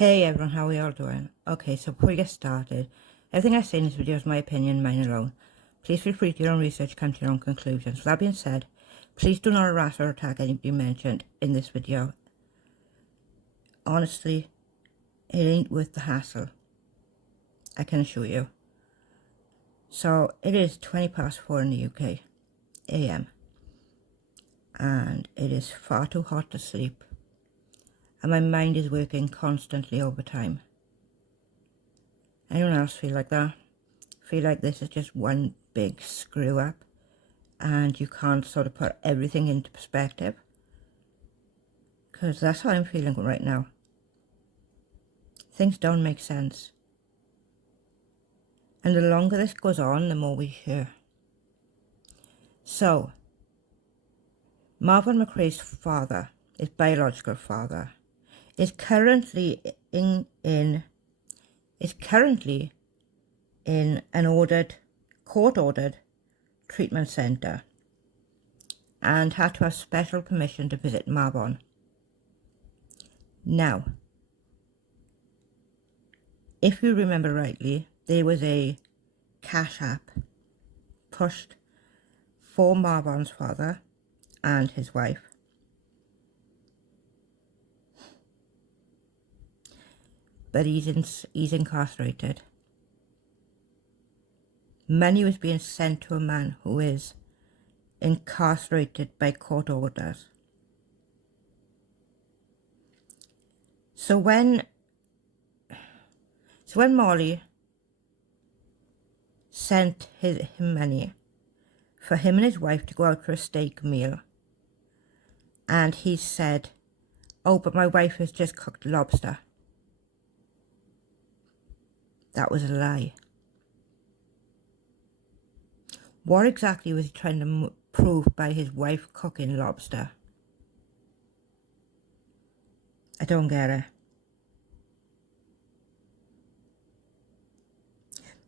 Hey everyone, how are you all doing? Okay, so before we get started, everything I say in this video is my opinion, mine alone. Please feel free to do your own research, come to your own conclusions. With that being said, please do not harass or attack anybody mentioned in this video. Honestly, it ain't worth the hassle. I can assure you. So, it is 4 in the UK, AM. And it is far too hot to sleep. And my mind is working constantly overtime. Anyone else feel like that? Feel like this is just one big screw up and you can't sort of put everything into perspective? Because that's how I'm feeling right now. Things don't make sense. And the longer this goes on, the more we hear. So, Marvon McRae's father, his biological father, is currently in an court-ordered treatment centre and had to have special permission to visit Marvon. Now, if you remember rightly, there was a cash app pushed for Marvon's father and his wife. But he's incarcerated. Money was being sent to a man who is incarcerated by court orders. So when Molly sent him money for him and his wife to go out for a steak meal, and he said, "Oh, but my wife has just cooked lobster." That was a lie. What exactly was he trying to prove by his wife cooking lobster? I don't get it.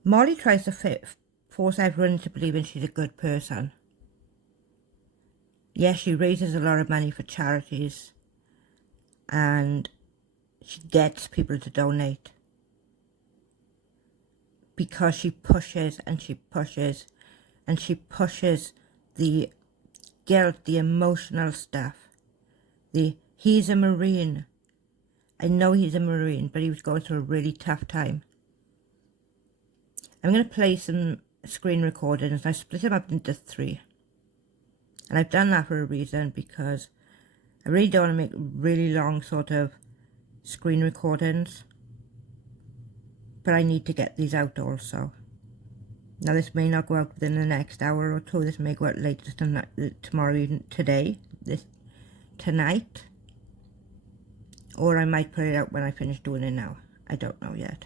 Molly tries to force everyone into believing she's a good person. Yes, she raises a lot of money for charities and she gets people to donate because she pushes and she pushes and she pushes the guilt, the emotional stuff. He's a Marine. I know he's a Marine, but he was going through a really tough time. I'm going to play some screen recordings. I split them up into 3. And I've done that for a reason, because I really don't want to make really long sort of screen recordings. But I need to get these out also. Now this may not go out within the next hour or 2. This may go out later tomorrow evening, tonight. Or I might put it out when I finish doing it now. I don't know yet.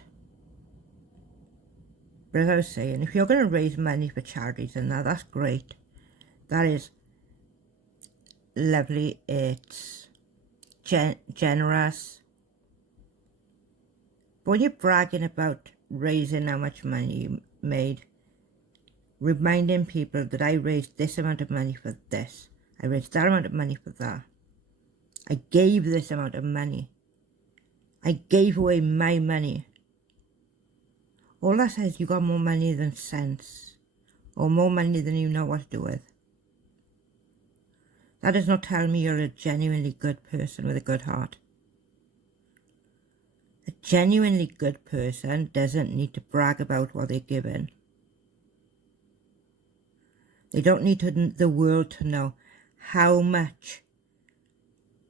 But as I was saying, if you're going to raise money for charities, then that's great. That is lovely. It's generous. But when you're bragging about raising how much money you made, reminding people that I raised this amount of money for this, I raised that amount of money for that, I gave this amount of money, I gave away my money. All that says you got more money than sense, or more money than you know what to do with. That does not tell me you're a genuinely good person with a good heart. A genuinely good person doesn't need to brag about what they're given. They don't need the world to know how much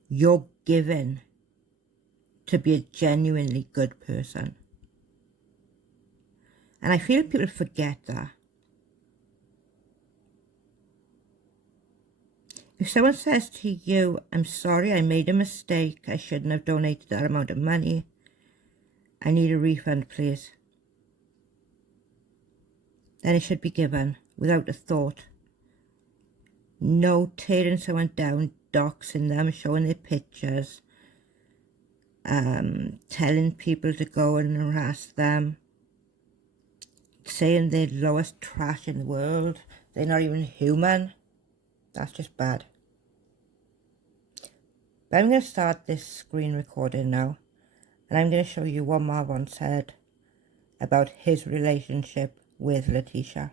you're given to be a genuinely good person. And I feel people forget that. If someone says to you, "I'm sorry, I made a mistake, I shouldn't have donated that amount of money, I need a refund, please," then it should be given without a thought. No tearing someone down, doxing them, showing their pictures, telling people to go and harass them, saying they're the lowest trash in the world, they're not even human. That's just bad. But I'm going to start this screen recording now. And I'm going to show you what Marvon said about his relationship with Latisha.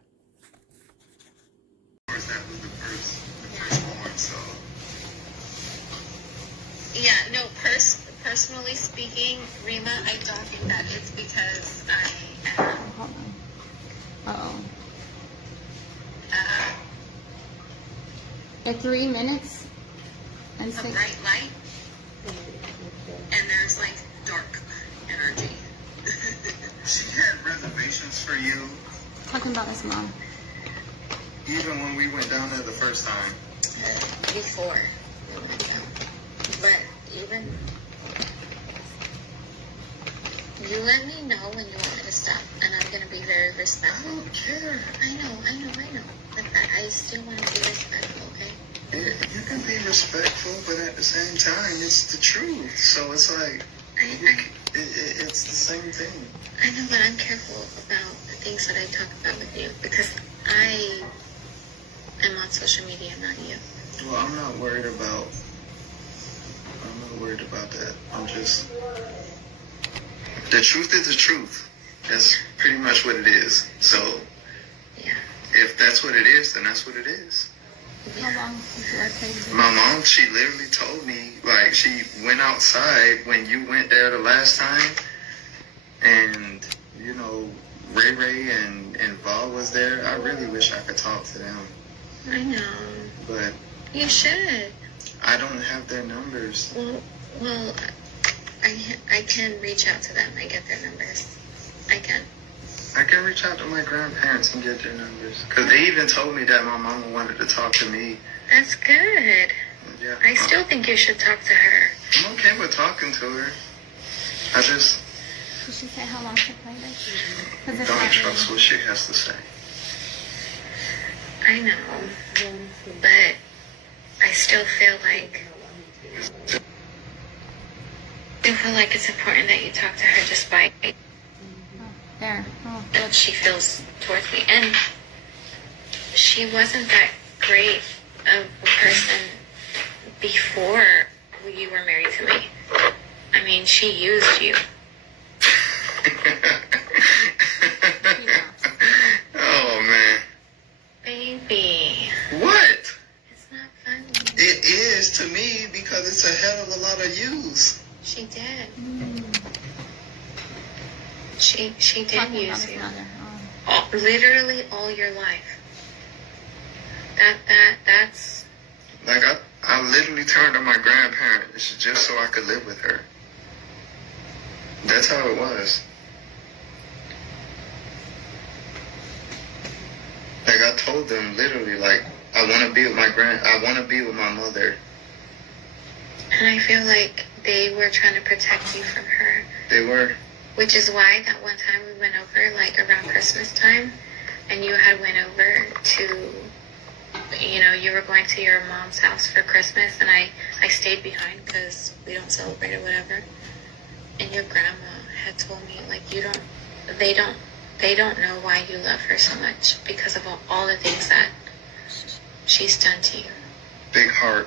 That was the firstborn, so. Yeah, no, personally speaking, Rima, I don't think that it's because I am. Hold on. Uh-oh. At 3 minutes and A 6. bright light, and there's like dark energy. She had reservations for you, Talking about his mom. even when we went down there the first time. Before we went down. But even you let me know when you want me to stop, and I'm gonna be very I respectful. don't care. I know. But I still want to be respectful, okay? You can be respectful, but at the same time, it's the truth. So it's like, it's the same thing. I know, but I'm careful about the things that I talk about with you because I am on social media, not you. Well, I'm not worried about that. I'm just, the truth is the truth. That's pretty much what it is. So Yeah. if that's what it is, then that's what it is. How long did you work crazy? My mom, she literally told me, like, she went outside when you went there the last time, and, you know, Ray Ray and Val was there. I really wish I could talk to them, I know. but You should. I don't have their numbers. Well, I can reach out to them. I get their numbers. I can. I can reach out to my grandparents and get their numbers. Because they even told me that my mama wanted to talk to me. That's good. Yeah. I still think you should talk to her. I'm okay with talking to her. I just Did she say how long she played it? 'Cause it's don't not trust really- what she has to say. I know. But I still feel like it's important that you talk to her just by There. Oh, what she feels towards me. And she wasn't that great of a person before you were married to me. I mean, she used you. Oh, man. Baby. What? It's not funny. It is to me because it's a hell of a lot of use. She did. She did talking about use his you. mother. Literally all your life. That's Like, I literally turned to my grandparents just so I could live with her. That's how it was. Like, I told them literally, like, I want to be with I want to be with my mother. and I feel like they were trying to protect you from her. They were. Which is why that one time we went over, like around Christmas time, and you had went over to, you were going to your mom's house for Christmas, and I stayed behind because we don't celebrate or whatever. And your grandma had told me, like, they don't know why you love her so much because of all the things that she's done to you. Big heart.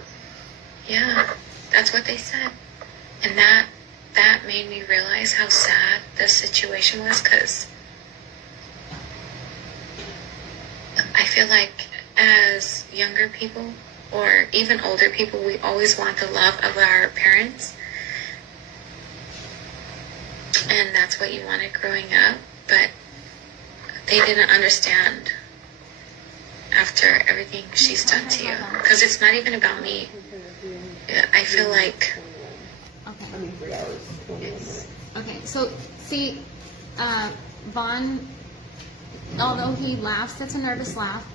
Yeah, that's what they said. And that made me realize how sad the situation was because I feel like as younger people or even older people, we always want the love of our parents. And that's what you wanted growing up. But they didn't understand after everything she's done to you. Because it's not even about me. I feel like... Okay, so see, Vaughn, although he laughs, it's a nervous laugh.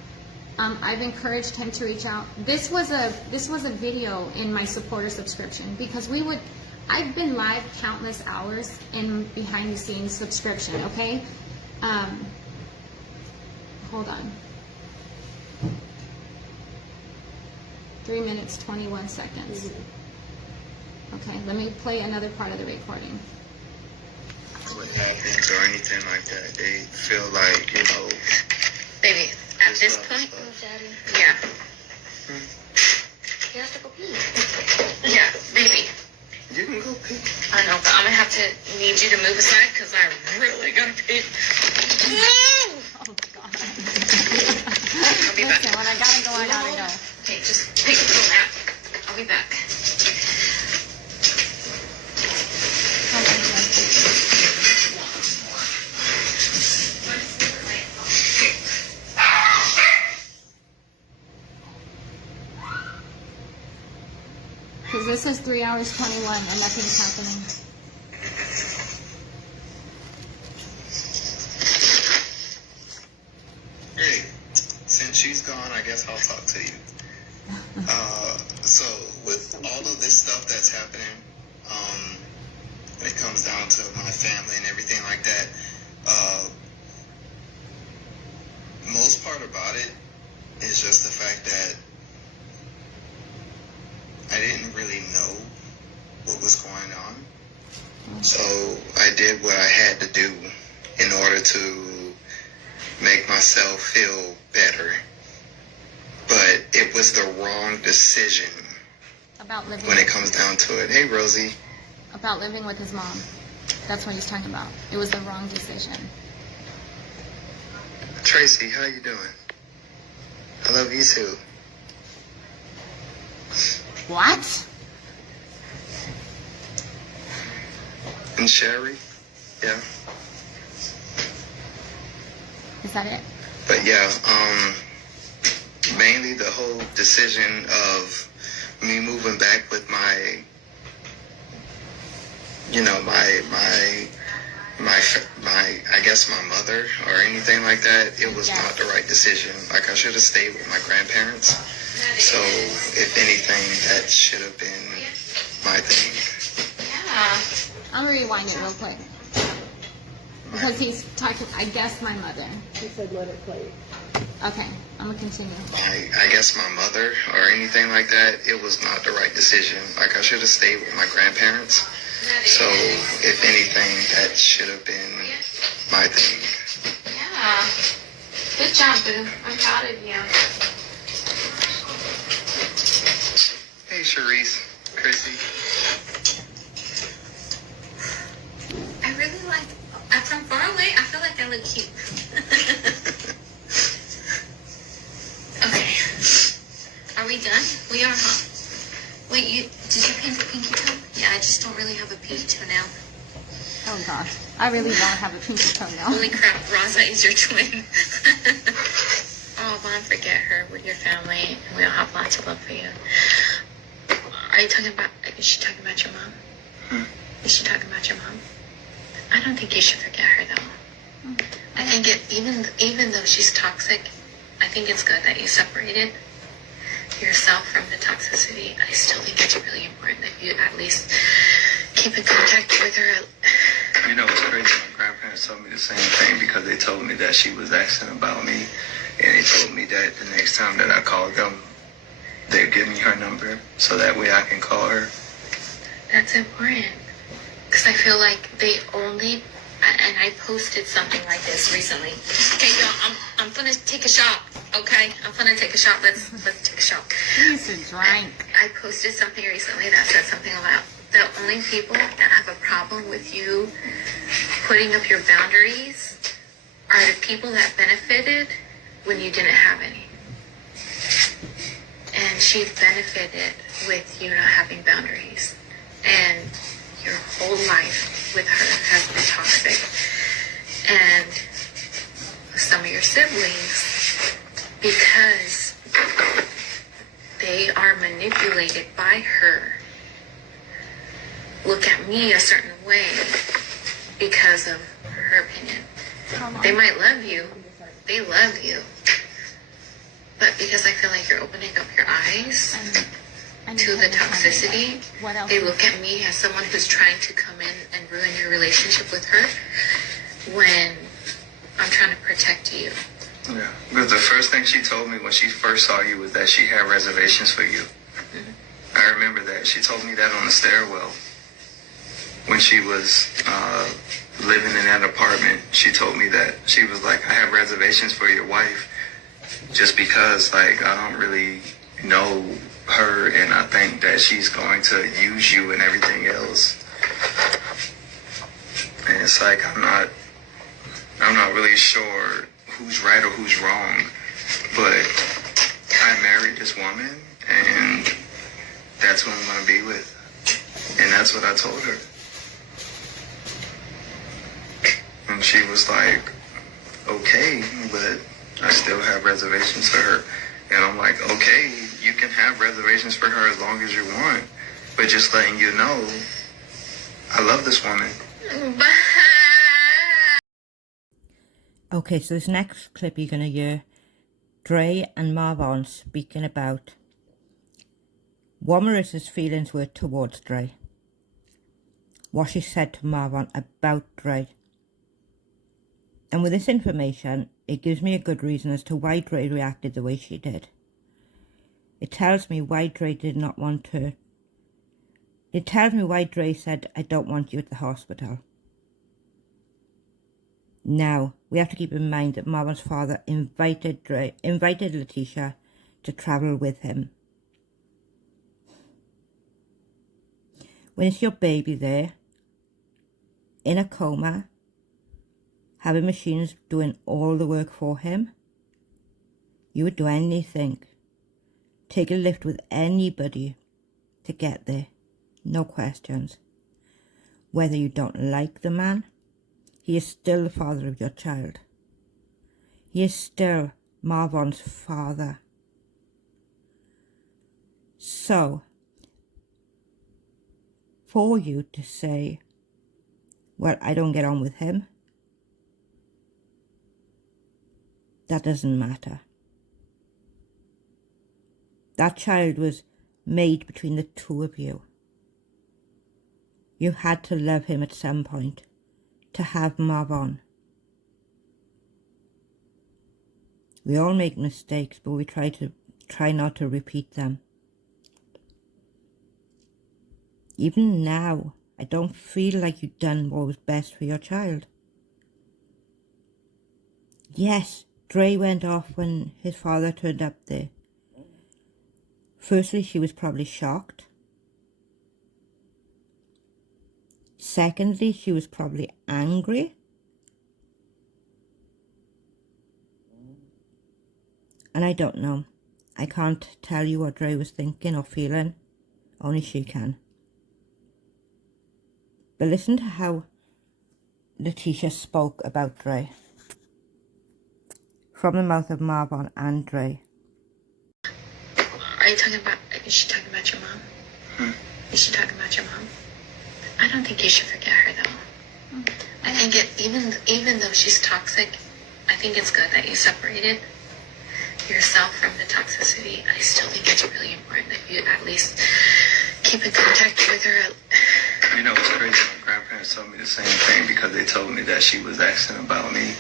I've encouraged him to reach out. This was a video in my supporter subscription because I've been live countless hours in behind the scenes subscription. Okay, hold on. 3 minutes 21 seconds. Okay, let me play another part of the recording. What happens or anything like that, they feel like, Baby, at this point... Daddy. Yeah. You have to go pee. Yeah, baby. You can go pee. I know, but I'm gonna have to need you to move aside because I really gotta pee. Oh, God. I'll be back. Listen, when I gotta go, I gotta go. Okay, just take a little nap. I'll be back. Because this is 3 hours 21 and nothing's happening. Great. Since she's gone, I guess I'll talk to you. So with all of this stuff that's happening, when it comes down to my family and everything like that, most part about it is just the fact that I didn't really know what was going on. So I did what I had to do in order to make myself feel better. But it was the wrong decision About living when it comes down to it. Hey, Rosie. about living with his mom. That's what he's talking about. It was the wrong decision. Tracy, how you doing? I love you too. What? And Sherry? Yeah. Is that it? But yeah, mainly the whole decision of me moving back with my, you know, I guess my mother or anything like that, it was not the right decision. Like, I should have stayed with my grandparents. So, if anything, that should have been my thing. Yeah. I'm gonna rewind it real quick. Because he's talking, I guess my mother. He said let it play. Okay, I'm gonna continue. I guess my mother or anything like that, it was not the right decision. Like, I should have stayed with my grandparents. So, if anything, that should have been my thing. Yeah. Good job, boo. I'm proud of you. Hey, Charisse, Chrissy. I really like, from far away, I feel like I look cute. Okay. Are we done? We are, huh? Wait, did you paint the pinky toe? Yeah, I just don't really have a pinky toe now. Oh gosh, I really don't have a pinky toenail. Holy crap, Rosa is your twin. Oh, Mom, forget her with your family, and we all have lots of love for you. Are you talking about, is she talking about your mom? Is she talking about your mom? I don't think you should forget her, though. I think even though she's toxic, I think it's good that you separated yourself from the toxicity. I still think it's really important that you at least keep in contact with her. You know, it's crazy. My grandparents told me the same thing because they told me that she was asking about me. And they told me that the next time that I called them, they'd give me her number so that way I can call her. That's important. Because I feel like they only, and I posted something like this recently. Okay, y'all, I'm gonna take a shot. Okay, I'm gonna take a shot. Let's take a shot. He's a drink. I posted something recently that said something about the only people that have a problem with you putting up your boundaries are the people that benefited when you didn't have any. And she benefited with you not having boundaries. And your whole life with her has been toxic. And some of your siblings, because they are manipulated by her, look at me a certain way because of her opinion. They might love you. They love you. But because I feel like you're opening up your eyes to the toxicity, they look at me as someone who's trying to come in and ruin your relationship with her when I'm trying to protect you. Yeah, because the first thing she told me when she first saw you was that she had reservations for you. Mm-hmm. I remember that. She told me that on the stairwell. When she was living in that apartment, she told me that. She was like, I have reservations for your wife just because, like, I don't really know her, and I think that she's going to use you and everything else. And it's like I'm not really sure who's right or who's wrong, but I married this woman, and that's who I'm going to be with. And that's what I told her. And she was like, okay, but I still have reservations for her. And I'm like, okay, you can have reservations for her as long as you want, but just letting you know, I love this woman. Okay, so this next clip you're going to hear Dre and Marvon speaking about what Marissa's feelings were towards Dre. What she said to Marvon about Dre. And with this information, it gives me a good reason as to why Dre reacted the way she did. It tells me why Dre did not want her. It tells me why Dre said, I don't want you at the hospital. Now, we have to keep in mind that Marvon's father invited Latisha to travel with him. When it's your baby there, in a coma, having machines doing all the work for him, you would do anything. Take a lift with anybody to get there. No questions. Whether you don't like the man, he is still the father of your child. He is still Marvon's father. So, for you to say, well, I don't get on with him, that doesn't matter. That child was made between the two of you. You had to love him at some point to have Marvon. We all make mistakes, but we try not to repeat them. Even now, I don't feel like you've done what was best for your child. Yes, Dre went off when his father turned up there. Firstly, she was probably shocked. Secondly, she was probably angry. And I don't know. I can't tell you what Dre was thinking or feeling. Only she can. But listen to how Latisha spoke about Dre. From the mouth of Marvon and Dre. Are you talking about, is she talking about your mom? Is she talking about your mom? I don't think you should forget her, though. I think even though she's toxic, I think it's good that you separated yourself from the toxicity. I still think it's really important that you at least keep in contact with her. You know, it's crazy. My grandparents told me the same thing because they told me that she was asking about me,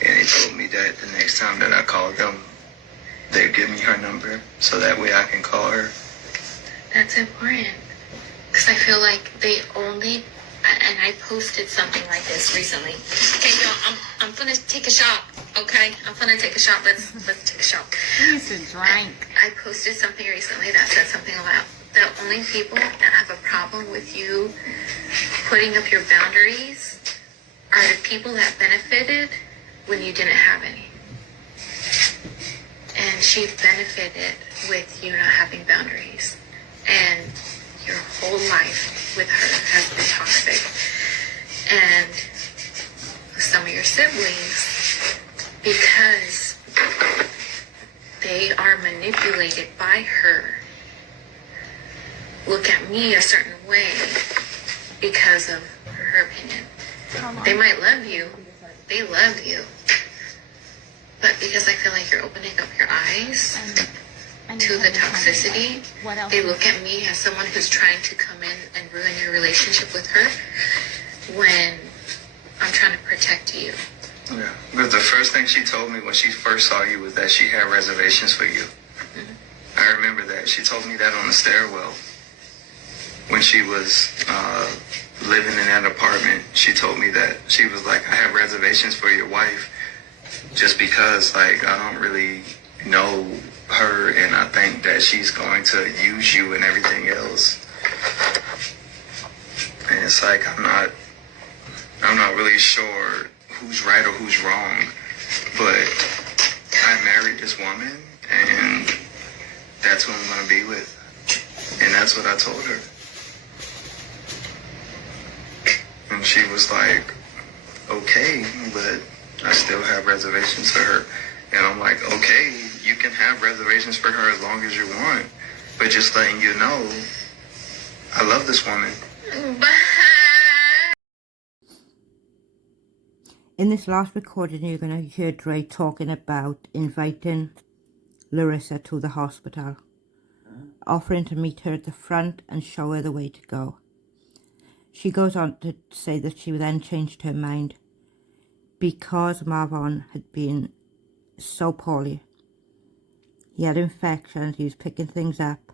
and they told me that the next time that I called them, they'd give me her number so that way I can call her. That's important. Because I feel like they only, and I posted something like this recently. Okay, y'all, I'm gonna take a shot. Okay, I'm gonna take a shot. Let's take a shot. He's a drink. I posted something recently that said something about the only people that have a problem with you putting up your boundaries are the people that benefited when you didn't have any. And she benefited with you not having boundaries. And your whole life with her has been toxic. And some of your siblings, because they are manipulated by her, look at me a certain way because of her opinion. They might love you. They love you. But because I feel like you're opening up your eyes to the toxicity, they look at me as someone who's trying to come in and ruin your relationship with her when I'm trying to protect you. Yeah, because the first thing she told me when she first saw you was that she had reservations for you. Mm-hmm. I remember that. She told me that on the stairwell. When she was living in that apartment, she told me that. She was like, I have reservations for your wife just because, like, I don't really know her, and I think that she's going to use you and everything else. And it's like I'm not really sure who's right or who's wrong, but I married this woman, and that's who I'm gonna be with, and that's what I told her. And she was like, okay, but I still have reservations for her. And I'm like, okay, you can have reservations for her as long as you want, but just letting you know, I love this woman. In this last recording, you're going to hear Dre talking about inviting Larissa to the hospital, offering to meet her at the front and show her the way to go. She goes on to say that she then changed her mind because Marvon had been so poorly. He had infections, he was picking things up,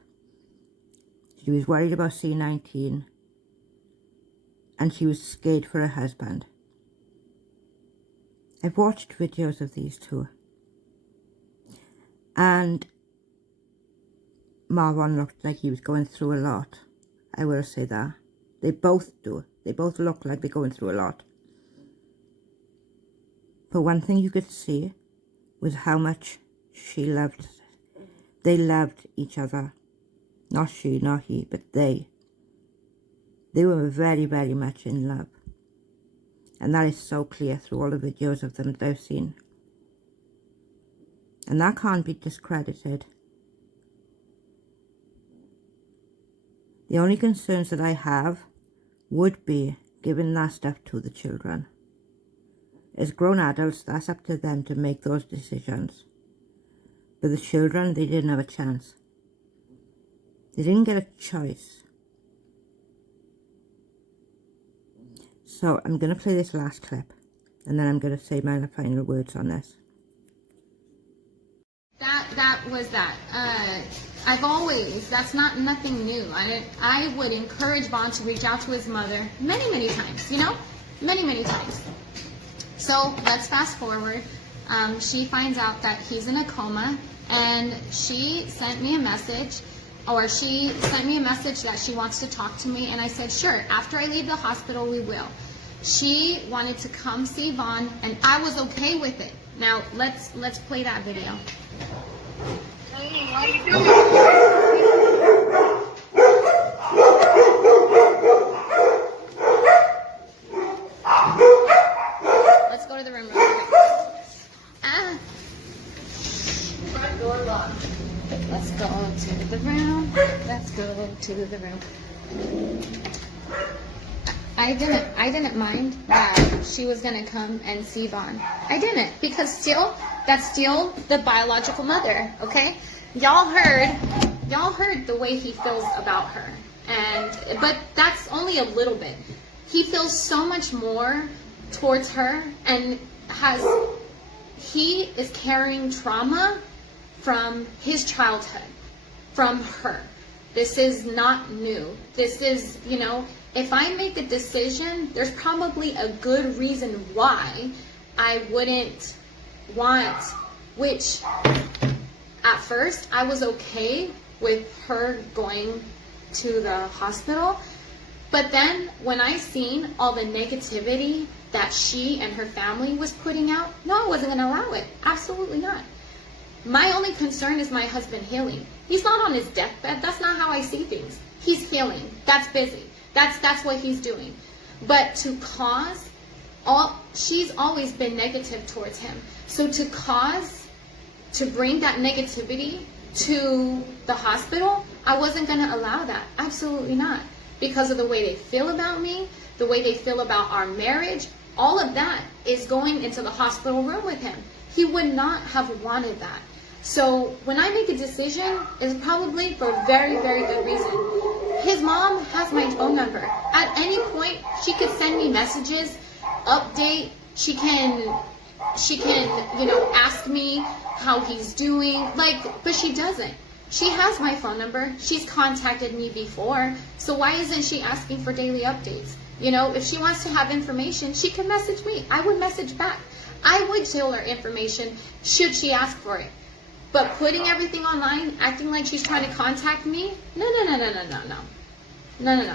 she was worried about C-19, and she was scared for her husband. I've watched videos of these two, and Marvon looked like he was going through a lot. I will say that. They both do. They both look like they're going through a lot. But one thing you could see was how much they loved each other. Not she, not he, but they. They were very, very much in love. And that is so clear through all the videos of them that I've seen. And that can't be discredited. The only concerns that I have would be giving that stuff to the children. As grown adults, that's up to them to make those decisions. But the children, they didn't have a chance. They didn't get a choice. So I'm going to play this last clip, and then I'm going to say my final words on this. That was that. I've always, that's nothing new. I would encourage Vaughn to reach out to his mother many times, many times. So let's fast forward. She finds out that he's in a coma, and she sent me a message that she wants to talk to me, and I said, sure, after I leave the hospital, we will. She wanted to come see Vaughn, and I was okay with it. Now, let's play that video. Hey, what are you doing? Let's go to the room real quick. Front door locked. Let's go to the room. Let's go to the room. I didn't mind that she was gonna come and see Vaughn. I didn't, because that's still the biological mother, okay? Y'all heard the way he feels about her. But that's only a little bit. He feels so much more towards her, and he is carrying trauma from his childhood, from her. This is not new. This is, if I make a decision, there's probably a good reason why I wouldn't want, which at first I was okay with her going to the hospital. But then when I seen all the negativity that she and her family was putting out, no, I wasn't going to allow it. Absolutely not. My only concern is my husband healing. He's not on his deathbed. That's not how I see things. He's healing. That's busy. That's what he's doing. But she's always been negative towards him. So to bring that negativity to the hospital, I wasn't going to allow that. Absolutely not. Because of the way they feel about me, the way they feel about our marriage, all of that is going into the hospital room with him. He would not have wanted that. So when I make a decision, it's probably for a very, very good reason. His mom has my phone number. At any point, she could send me messages, update. She can, ask me how he's doing. But she doesn't. She has my phone number. She's contacted me before. So why isn't she asking for daily updates? If she wants to have information, she can message me. I would message back. I would tell her information should she ask for it. But putting everything online, acting like she's trying to contact me, no.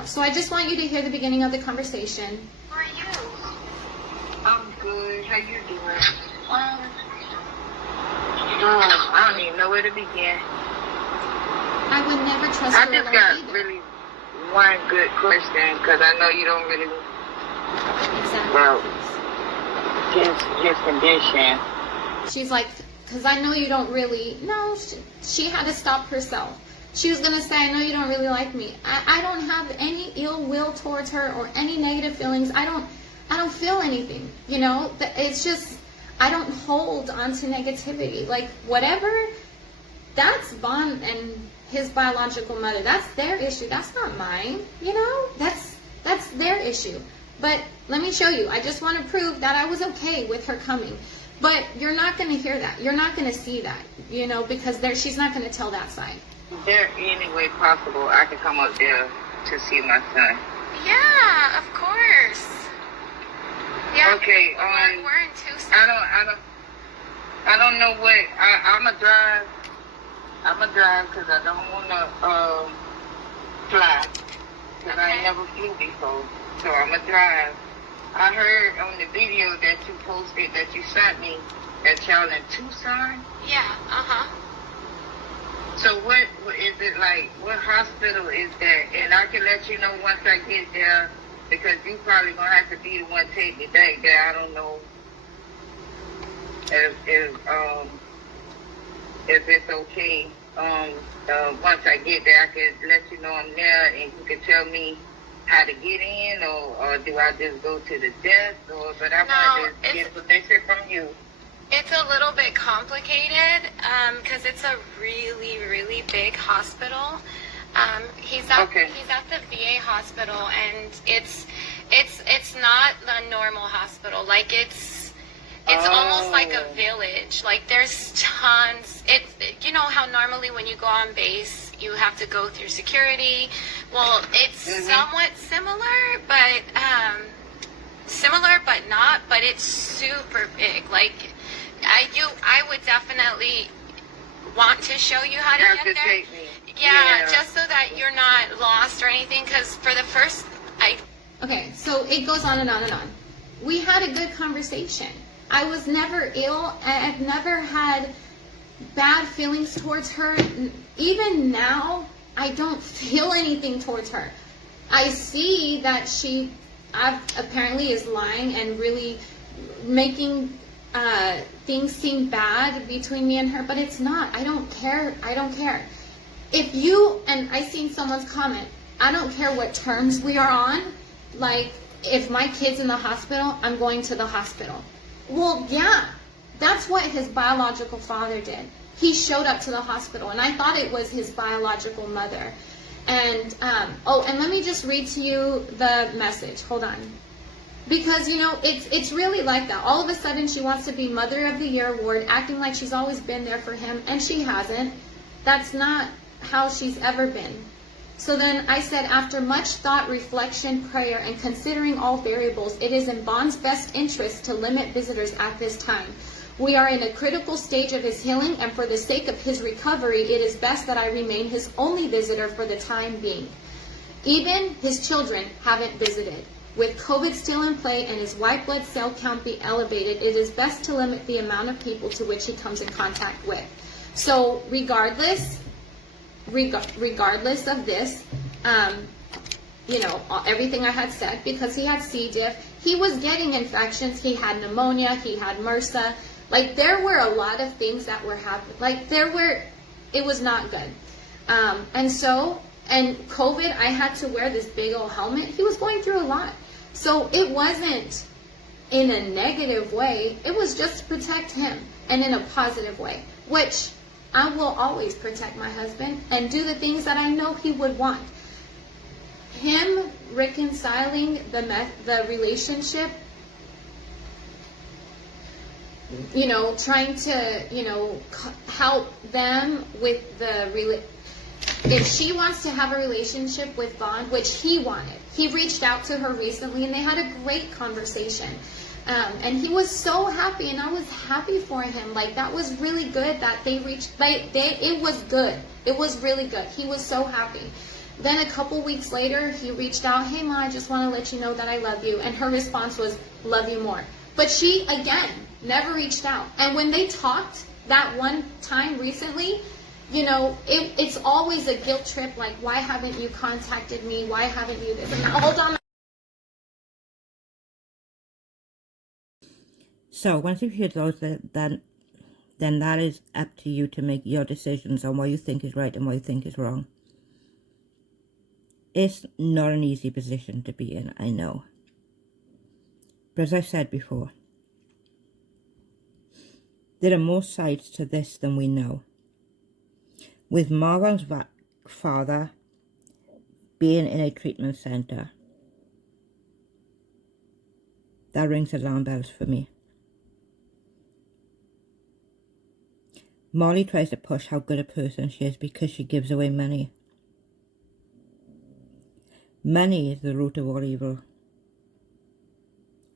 So I just want you to hear the beginning of the conversation. How are you? I'm good. How you doing? I don't even know where to begin. I would never trust I her just alone got either. really one good question, because I know you don't really Exactly. about his condition. She's like, because I know you don't really. No, she had to stop herself. She was gonna say, I know you don't really like me. I don't have any ill will towards her or any negative feelings. I don't feel anything. You know, it's just I don't hold onto negativity. Like whatever, that's Vaughn and his biological mother. That's their issue. That's not mine. You know, that's their issue. But let me show you. I just want to prove that I was okay with her coming. But you're not going to hear that. You're not going to see that, you know, because she's not going to tell that side. Is there any way possible I could come up there to see my son? Yeah, of course. Yeah. Okay, We're in Tucson. I don't know what, I'm a drive because I don't want to fly, because I ain't never flew before, so I'm a drive. I heard on the video that you posted, that you sent me, that y'all in Tucson. Yeah, uh-huh. So what is it like? What hospital is that? And I can let you know once I get there, because you probably gonna have to be the one to take me back there. I don't know if it's okay. Once I get there, I can let you know I'm there, and you can tell me how to get in, or do I just go to the desk? But I want to get permission from you. It's a little bit complicated because it's a really, really big hospital. He's at the VA hospital, and it's not the normal hospital. Like it's almost like a village. Like there's tons. You know how normally when you go on base you have to go through security. Well, it's somewhat similar, but not. But it's super big. Like I would definitely want to show you how to get there. Take me. Yeah, just so that you're not lost or anything. Because for the first, Okay, so it goes on and on and on. We had a good conversation. I was never ill. I've never had bad feelings towards her. Even now, I don't feel anything towards her. I see that she apparently is lying and really making things seem bad between me and her, but it's not. I don't care. If you, and I seen someone's comment, I don't care what terms we are on. Like, if my kid's in the hospital, I'm going to the hospital. Well, yeah, that's what his biological father did. He showed up to the hospital, and I thought it was his biological mother. And, and let me just read to you the message. Hold on. Because, you know, it's really like that. All of a sudden, she wants to be Mother of the Year award, acting like she's always been there for him, and she hasn't. That's not how she's ever been. So then I said, after much thought, reflection, prayer, and considering all variables, it is in Bond's best interest to limit visitors at this time. We are in a critical stage of his healing, and for the sake of his recovery, it is best that I remain his only visitor for the time being. Even his children haven't visited. With COVID still in play and his white blood cell count be elevated, it is best to limit the amount of people to which he comes in contact with. So regardless of this, you know, everything I had said, because he had C. diff, he was getting infections, he had pneumonia, he had MRSA. Like, there were a lot of things that were happening. Like, it was not good. And COVID, I had to wear this big old helmet. He was going through a lot. So it wasn't in a negative way. It was just to protect him, and in a positive way, which I will always protect my husband and do the things that I know he would want. Him reconciling the relationship, you know, trying to, you know, help them with the if she wants to have a relationship with Bond, which he wanted. He reached out to her recently, and they had a great conversation. And he was so happy, and I was happy for him. Like, that was really good that they reached, it was good. It was really good. He was so happy. Then a couple weeks later, he reached out, hey, Ma, I just want to let you know that I love you. And her response was, love you more. But she, again, never reached out. And when they talked that one time recently, you know, it's always a guilt trip, like, why haven't you contacted me? Why haven't you this? And hold on. So once you've heard those, then that is up to you to make your decisions on what you think is right and what you think is wrong. It's not an easy position to be in, I know. But as I said before, there are more sides to this than we know. With Marvon's father being in a treatment centre, that rings alarm bells for me. Molly tries to push how good a person she is because she gives away money. Money is the root of all evil.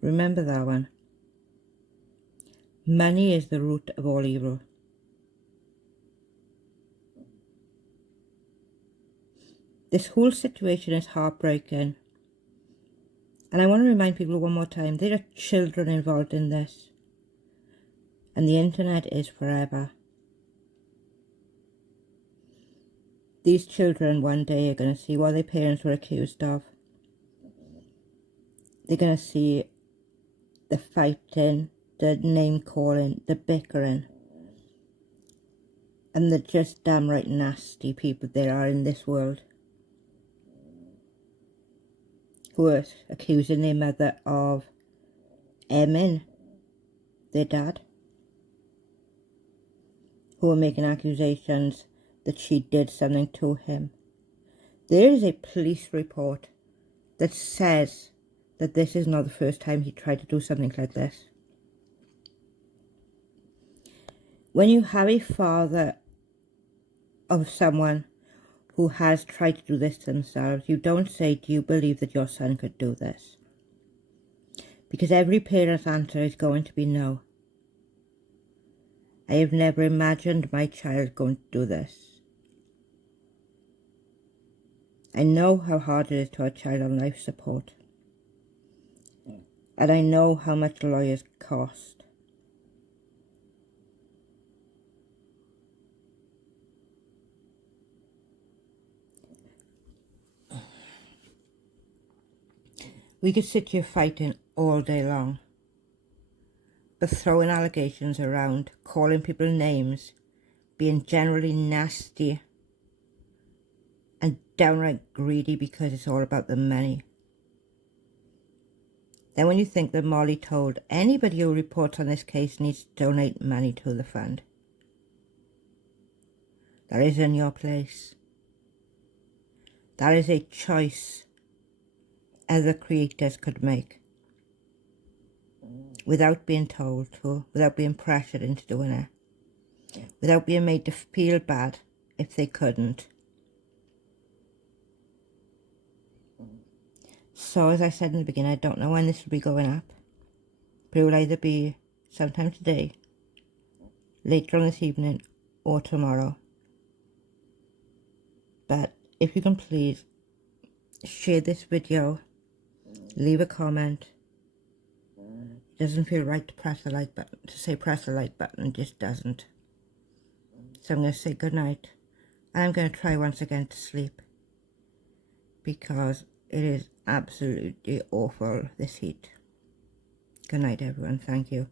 Remember that one. Money is the root of all evil. This whole situation is heartbreaking. And I want to remind people one more time, there are children involved in this. And the internet is forever. These children one day are going to see what their parents were accused of. They're going to see the fighting, the name calling, the bickering. And the just damn right nasty people there are in this world. Who are accusing their mother of emming their dad. Who are making accusations that she did something to him. There is a police report that says that this is not the first time he tried to do something like this. When you have a father of someone who has tried to do this to themselves, you don't say, do you believe that your son could do this? Because every parent's answer is going to be no. I have never imagined my child going to do this. I know how hard it is to have a child on life support. And I know how much lawyers cost. We could sit here fighting all day long. But throwing allegations around, calling people names, being generally nasty and downright greedy because it's all about the money. Then when you think that Molly told anybody who reports on this case needs to donate money to the fund, that is in your place. That is a choice other creators could make without being told to, without being pressured into doing it, without being made to feel bad if they couldn't. So as I said in the beginning, I don't know when this will be going up, but it will either be sometime today, later on this evening, or tomorrow. But if you can please share this video, leave a comment. It doesn't feel right to press the like button, to say press the like button, it just doesn't. So I'm going to say goodnight, and I'm going to try once again to sleep, because it is absolutely awful, this heat. Good night, everyone. Thank you.